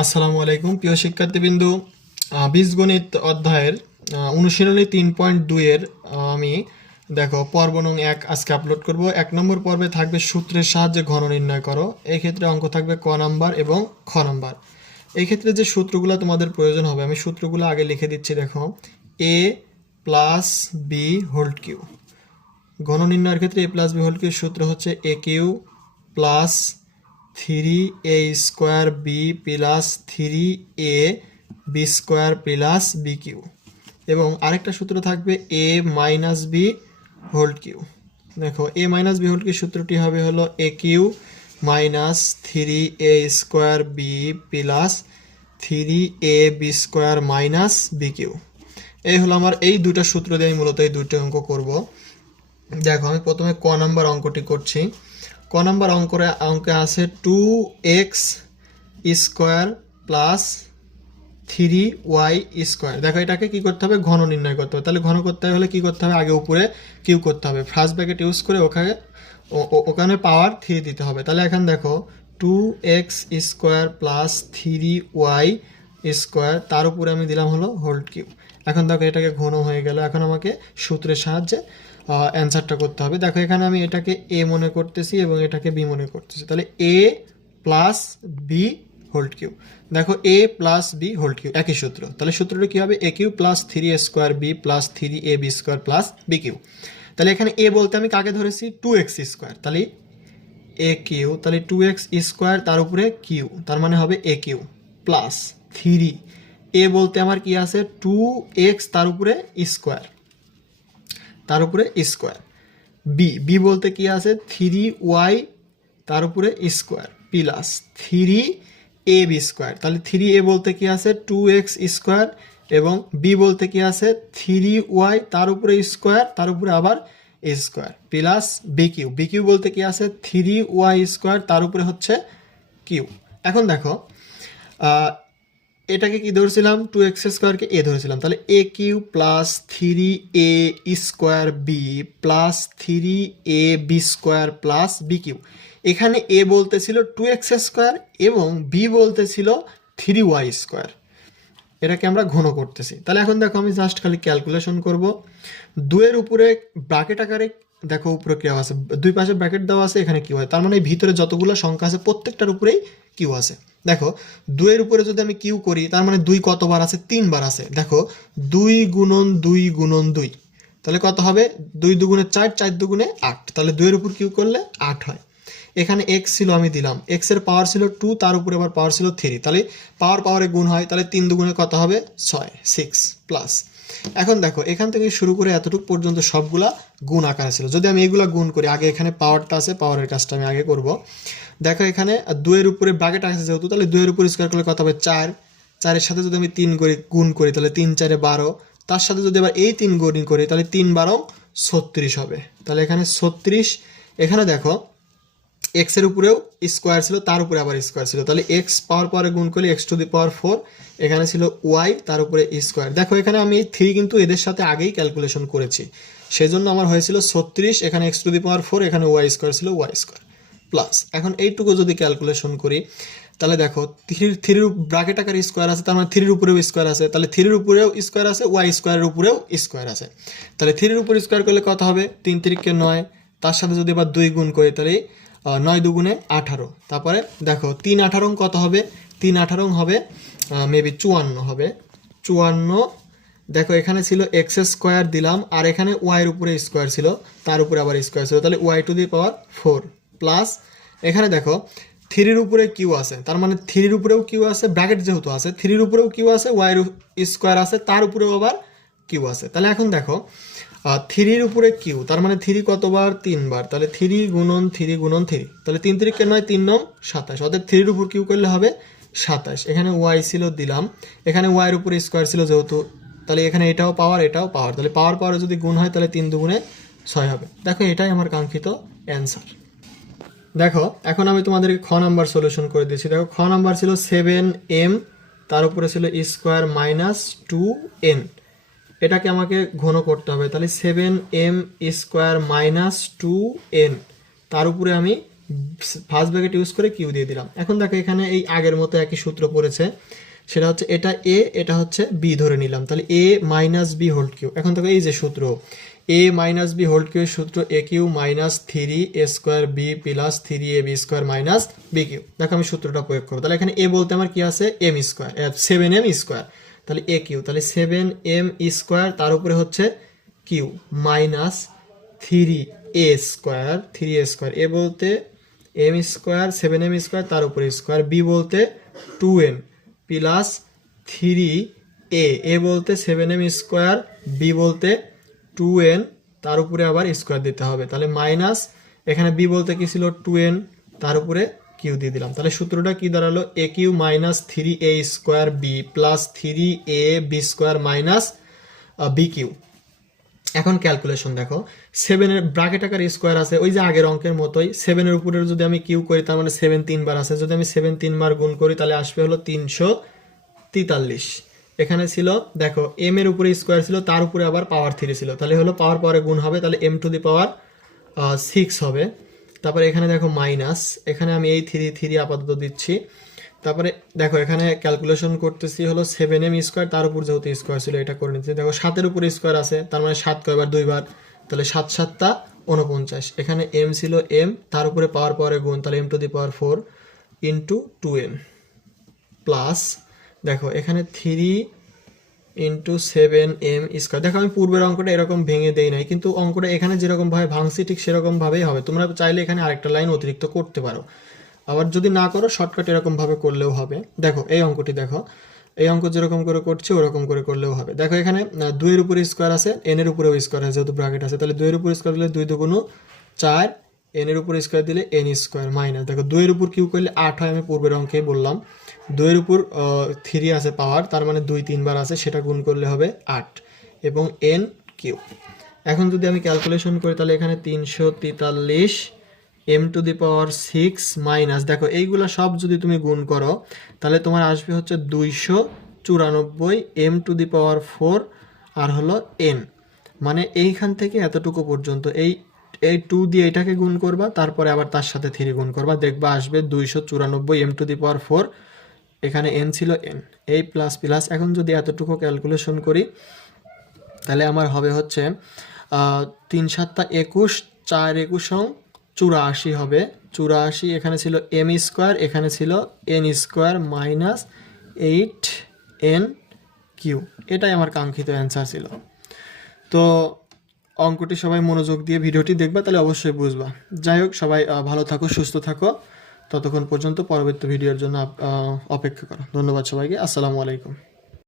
আসসালামু আলাইকুম প্রিয় শিক্ষার্থীবৃন্দু। বীজগণিত অধ্যায়ের অনুশীলনী 3.2 এর আমি দেখো পর্ব নং 1 আজকে আপলোড করব। 1 নম্বর পর্বে থাকবে সূত্রের সাহায্যে ঘন নির্ণয় করো। এই ক্ষেত্রে অঙ্ক থাকবে ক নাম্বার এবং খ নাম্বার। এই ক্ষেত্রে যে সূত্রগুলো তোমাদের প্রয়োজন হবে আমি সূত্রগুলো আগে লিখে দিচ্ছি। দেখো, a plus B whole cube. ঘন নির্ণয়ের ক্ষেত্রে a plus B whole cube সূত্র হচ্ছে a cube plus 3a square B plus 3a B square plus B cube, এবং আরেকটা সূত্র থাকবে a minus B whole cube. দেখো, a minus B whole cube সূত্রটি হবে হলো a cube minus 3a square B plus 3a B square minus B cube. এই হলো আমার এই দুটো সূত্র দিয়ে আমি মূলত এই দুটো অঙ্ক করব। দেখো, আমি প্রথমে ক নাম্বার অঙ্কটি করছি। ক নাম্বার অঙ্কে আছে 2x square plus 3y square. দেখো, এটাকে কি করতে হবে? ঘন নির্ণয় করতে হবে। তাহলে ঘন করতে হলে কি করতে হবে? আগে উপরে কিউ করতে হবে, ফার্স্ট ব্র্যাকেট ইউজ করে ওখানে পাওয়ার 3 দিতে হবে। তাহলে এখন দেখো 2x square plus 3y square, তার উপরে আমি দিলাম হলো হোল কিউ। এখন দেখো এটাকে ঘন হয়ে গেল। এখন আমাকে সূত্রের সাহায্যে অ্যান্সারটা করতে হবে। দেখো, এখানে আমি এটাকে এ মনে করতেছি এবং এটাকে বি মনে করতেছি। তাহলে A plus B whole cube. দেখো, A plus B whole cube একই সূত্র। তাহলে সূত্রটা কী হবে? A cube plus 3a square B plus 3a B square plus B cube. তাহলে এখানে এ বলতে আমি কাকে ধরেছি? 2x square. তাহলে এ কিউ, তাহলে 2x স্কোয়ার তার উপরে কিউ, তার মানে হবে এ কিউ প্লাস 3। এ বলতে আমার কি আছে? 2x তার উপরে স্কোয়ার, তার উপরে স্কোয়ার। বি বলতে কি আছে? 3y তার উপরে স্কোয়ার প্লাস 3ab স্কোয়ার। তাহলে 3a বলতে কি আছে? 2x স্কোয়ার, এবং বি বলতে কি আছে? 3y তার উপরে স্কোয়ার, তার উপরে আবার স্কোয়ার প্লাস বি কিউ বলতে কি আছে? 3y স্কোয়ার তার উপরে হচ্ছে কিউ। এখন দেখো, এটাকে কি ধরেছিলাম? 2x স্কোয়ারকে এ ধরেছিলাম। তাহলে A cube plus 3a square B plus 3a B square plus B cube. এখানে এ বলতে ছিল 2x স্কোয়ার এবং বি বলতে ছিল 3y স্কোয়ার। এটাকে আমরা ঘন করতেছি। তাহলে এখন দেখো, আমি জাস্ট খালি ক্যালকুলেশন করব। 2-এর উপরে ব্র্যাকেট আকারে দেখো উপরে কিউ আছে, দুই পাশে ব্র্যাকেট দেওয়া আছে, এখানে কিউ হয়। তার মানে ভিতরে যতগুলো সংখ্যা আছে প্রত্যেকটার উপরেই কিউ আছে। দেখো, 2-এর উপরে যদি আমি কিউ করি, তার মানে 2 কতবার আছে? 3 বার আছে। দেখো, 2 গুণন 2 গুণন 2, তাহলে কত হবে? 2 দুগুণে 4, 4 দুগুণে 8। তাহলে 2-এর উপর কিউ করলে 8 হয়। এখানে এক্স ছিল, আমি দিলাম। এক্সের পাওয়ার ছিল 2, তার উপরে আবার পাওয়ার ছিল 3। তাহলে পাওয়ারে গুণ হয়, তাহলে 3 দুগুণে কত হবে? 6 প্লাস। এখন দেখো, এখান থেকে শুরু করে এতটুকু পর্যন্ত সবগুলা গুণ আকারে ছিল। যদি আমি এগুলা গুণ করি, আগে এখানে পাওয়ারটা আছে, পাওয়ারের কাজটা আমি আগে করব। দেখো, এখানে 2-এর উপরে ব্র্যাকেট আছে যেহেতু, তাহলে 2-এর উপরে স্কোয়ার করলে কত হবে? 4। 4-এর সাথে যদি আমি 3 গুণ করি, তাহলে 3 4 12। তার সাথে যদি আবার এই 3 গুণ করি, তাহলে 3 12 36 হবে। তাহলে এখানে 36। এখানে দেখো, এক্স এর উপরেও স্কোয়ার ছিল, তার উপরে আবার স্কোয়ার ছিল। তাহলে এক্স পাওয়ারে গুণ করলে x টু দি পাওয়ার 4। এখানে ছিল ওয়াই, তার উপরে স্কোয়ার। দেখো, এখানে আমি 3 কিন্তু এদের সাথে আগেই ক্যালকুলেশন করেছি, সেই জন্য আমার হয়েছিল 36। এখানে x টু দি পাওয়ার 4, এখানে ওয়াই স্কোয়ার ছিল ওয়াই স্কোয়ার প্লাস। এখন এইটুকু যদি ক্যালকুলেশন করি, তাহলে দেখো, 3 ব্র্যাকেট আকারে স্কোয়ার আছে, তার মানে 3-এর উপরেও স্কোয়ার আছে। তাহলে 3-এর উপরেও স্কোয়ার আছে, ওয়াই স্কোয়ারের উপরেও স্কোয়ার আছে। তাহলে 3-এর উপর স্কোয়ার করলে কত হবে? 3 3 9। তার সাথে যদি আবার 2 গুণ করি, তাহলে 9 দুগুণে 18। তারপরে দেখো, 3 18 কত হবে? 3 18 হবে মেবি 54 হবে। 54। দেখো, এখানে ছিল এক্স স্কোয়ার দিলাম, আর এখানে ওয়াইয়ের উপরে স্কোয়ার ছিল, তার উপরে আবার স্কোয়ার ছিল। তাহলে y to the power 4 plus. এখানে দেখো, 3-এর উপরে কিউ আছে, তার মানে 3-এর উপরেও কিউ আছে, ব্র্যাকেট যেহেতু আছে, 3-এর উপরেও কিউ আছে, ওয়াইয়ের স্কোয়ার আছে, তার উপরেও আবার কিউ আছে। তাহলে এখন দেখো, 3-এর উপরে কিউ, তার মানে 3 কতবার? 3 বার। তাহলে 3 গুণন 3 গুণন 3, তাহলে 3 3 9, 3 9 27। অর্থাৎ 3-এর উপর কিউ করলে হবে 27। এখানে ওয়াই ছিল দিলাম, এখানে ওয়াইয়ের উপরে স্কোয়ার ছিল যেহেতু, তাহলে এখানে এটাও পাওয়ার, এটাও পাওয়ার। তাহলে পাওয়ারে যদি গুণ হয়, তাহলে 3 দুগুণে 6 হবে। দেখো, এটাই আমার কাঙ্ক্ষিত অ্যান্সার। দেখো, এখন আমি তোমাদেরকে খ নাম্বার সলিউশন করে দিচ্ছি। দেখো, খ নাম্বার ছিল 7m, তার উপরে ছিল স্কোয়ার মাইনাস 2n। এটাকে আমাকে ঘন করতে হবে। তাহলে 7m স্কোয়ার মাইনাস 2n, তার উপরে আমি ফার্স্ট ব্র্যাকেট ইউজ করে কিউ দিয়ে দিলাম। এখন দেখো এখানে এই আগের মতো একই সূত্র পড়েছে, সেটা হচ্ছে এটা এ, এটা হচ্ছে বি ধরে নিলাম, তাহলে A minus B whole cube. এখন দেখো এই যে সূত্র A minus B whole cube এর সূত্র A cube minus three A square B plus three A B square minus B cube. দেখো আমি সূত্রটা প্রয়োগ করবো, তাহলে এখানে এ বলতে আমার কি আছে এম স্কোয়ার, 7m স্কোয়ার, তাহলে এ কিউ, তাহলে 7m স্কোয়ার তার উপরে হচ্ছে Q minus three A square, এ বলতে এম স্কোয়ার 7m স্কোয়ার তার উপরে স্কোয়ার, বি বলতে 2m প্লাস থ্রি এ বলতে 7m স্কোয়ার, বি বলতে 2n তার উপরে আবার স্কোয়ার দিতে হবে, তাহলে মাইনাস এখানে বি বলতে কি ছিল 2n তার উপরে কিউ দিয়ে দিলাম। তাহলে সূত্রটা কি দাঁড়ালো A cube minus three A square B plus three A B square minus B cube. এখন ক্যালকুলেশন দেখো, 7-এর ব্র্যাকেট আকার স্কোয়ার আছে ওই যে আগের অঙ্কের মতোই, 7-এর উপরে যদি আমি কিউ করি তার মানে 7 3বার আছে, যদি আমি 7 3বার গুণ করি তাহলে আসবে হলো 343। এখানে ছিল দেখো এম এর উপরে স্কোয়ার ছিল, তার উপরে আবার পাওয়ার 3 ছিল, তাহলে হলো পাওয়ার পরে গুণ হবে, তাহলে m টু দি পাওয়ার 6 হবে। তারপরে এখানে দেখো মাইনাস, এখানে আমি এই থ্রি আপাতত দিচ্ছি। তারপরে দেখো এখানে ক্যালকুলেশন করতেছি হলো 7m স্কোয়ার, তার উপর যেহেতু স্কোয়ার ছিল এটা করে নিচ্ছি। দেখো 7-এর উপরে স্কোয়ার আছে, তার মানে 7 কয়বার 2বার, তাহলে 7 7 49। এখানে m ছিল m, তার উপরে পাওয়ার পরে গুণ, তাহলে m two the power 4 into 2m plus দেখো এখানে 3 ইন্টু 7m স্কোয়ার। দেখো আমি পূর্বের অঙ্কটা এরকম ভেঙে দেই নাই, কিন্তু অঙ্কটা এখানে যেরকম ভাবে ভাঙছি ঠিক সেরকম ভাবেই হবে। তোমরা চাইলে এখানে আরেকটা লাইন অতিরিক্ত করতে পারো, আবার যদি না করো শর্টকাট এরকম ভাবে করলেও হবে। দেখো এই অঙ্কটি দেখো, এই অঙ্ক যেরকম করে করছি ওরকম করে করলেও হবে। দেখো এখানে 2 এর উপরে স্কোয়ার আছে, n এর উপরেও স্কোয়ার আছে যেহেতু ব্র্যাকেট আছে, তাহলে 2 এর উপরে স্কোয়ার দিলে 2 দুগুণ 4, n এর উপরে স্কোয়ার দিলে n স্কোয়ার মাইনাস দেখো 2 এর উপর কিউ করলে 8 হয়, আমি পূর্বের অঙ্কেই বললাম। 2 এর উপর 3 আছে পাওয়ার, তার মানে 2 3বার আছে, সেটা গুণ করলে হবে 8 এবং n কিউ। এখন যদি আমি ক্যালকুলেশন করি তাহলে এখানে 343 m two the power 6 minus দেখো এইগুলা সব যদি তুমি গুণ করো তাহলে তোমার আসবে হচ্ছে 294 m টু দি পাওয়ার 4 আর হলো n, মানে এইখান থেকে এতটুকু পর্যন্ত এই 2 দিয়ে এটাকে গুণ করবা, তারপরে আবার তার সাথে 3 গুণ করবা, দেখবা আসবে 294 m টু দি পাওয়ার 4, এখানে n ছিল n, এই প্লাস প্লাস। এখন যদি এতটুকু ক্যালকুলেশন করি তাহলে আমার হবে হচ্ছে 3 7 21, 4 21 84 হবে, 84। এখানে ছিল m স্কোয়ার, এখানে ছিল n square minus 8n Q, এটাই আমার কাঙ্ক্ষিত অ্যান্সার ছিল। তো অঙ্কটি সবাই মনোযোগ দিয়ে ভিডিওটি দেখবা, তাহলে অবশ্যই বুঝবা। যাই হোক, সবাই ভালো থাকো, সুস্থ থাকো, ততক্ষণ পর্যন্ত পরবর্তী ভিডিওর জন্য অপেক্ষা করো। ধন্যবাদ সবাইকে, আসসালামু আলাইকুম।